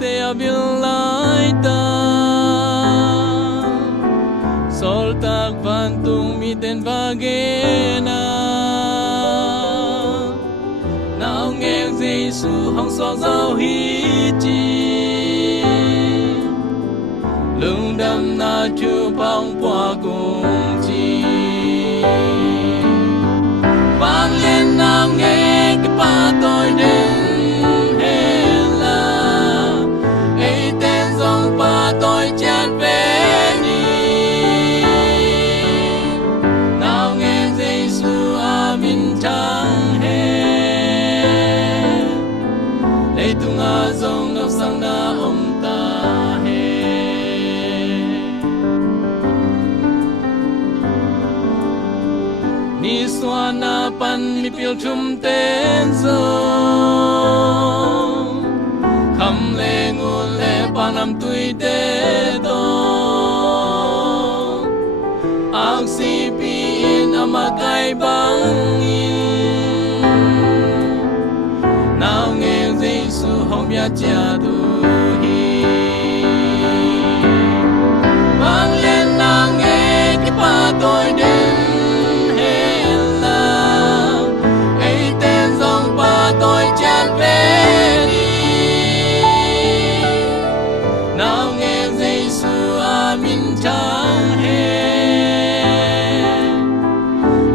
te abilay ta soltak vantung miten vagena nào nghe Giêsu hong so giao hi chi lưng đâm na chưa phong qua cùng chi vang lên nào nghe cái ba tôi đến dòng ngập sang na ông ta he ni xoa na pan mi piel chum ten zo kham le ngu le panam tui te do ak si pi in amakai bang in nào nghe Giêsu hong bia cha tu hi vang lên nào nghe cái ba tôi đến hè là ấy tên dòng ba tôi chan về đi nào nghe Giêsu amin chang he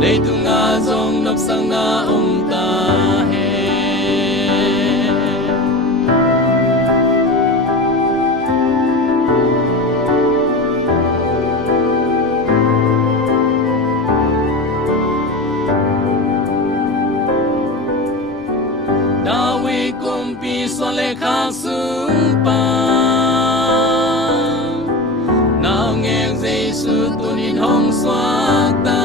lấy tu nga dòng nấp sang na ông ta he kumpi sole khang sung pa nào nghe Giêsu tunin hong xoa ta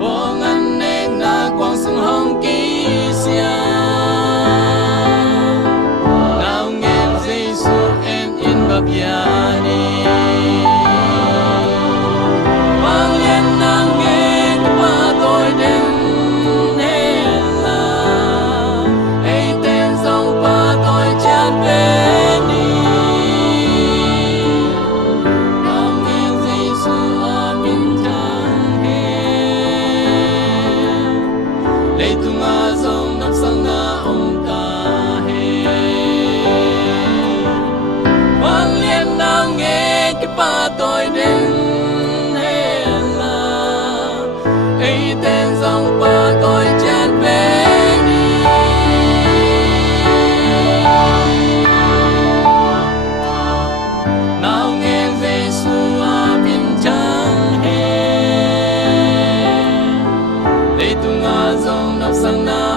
bo ngăn neng na quang sung hong ki sia nào nghe Giêsu en in babiani vang lên nào nghe qua tôi đến lấy tu nga dòng nằm sang na ông ta he vang lên nào nghe cái ba tôi đến he là ấy tên dòng ba tôi chát về đi nào nghe Giêsu amin chang he lấy tu nga dòng nằm sang na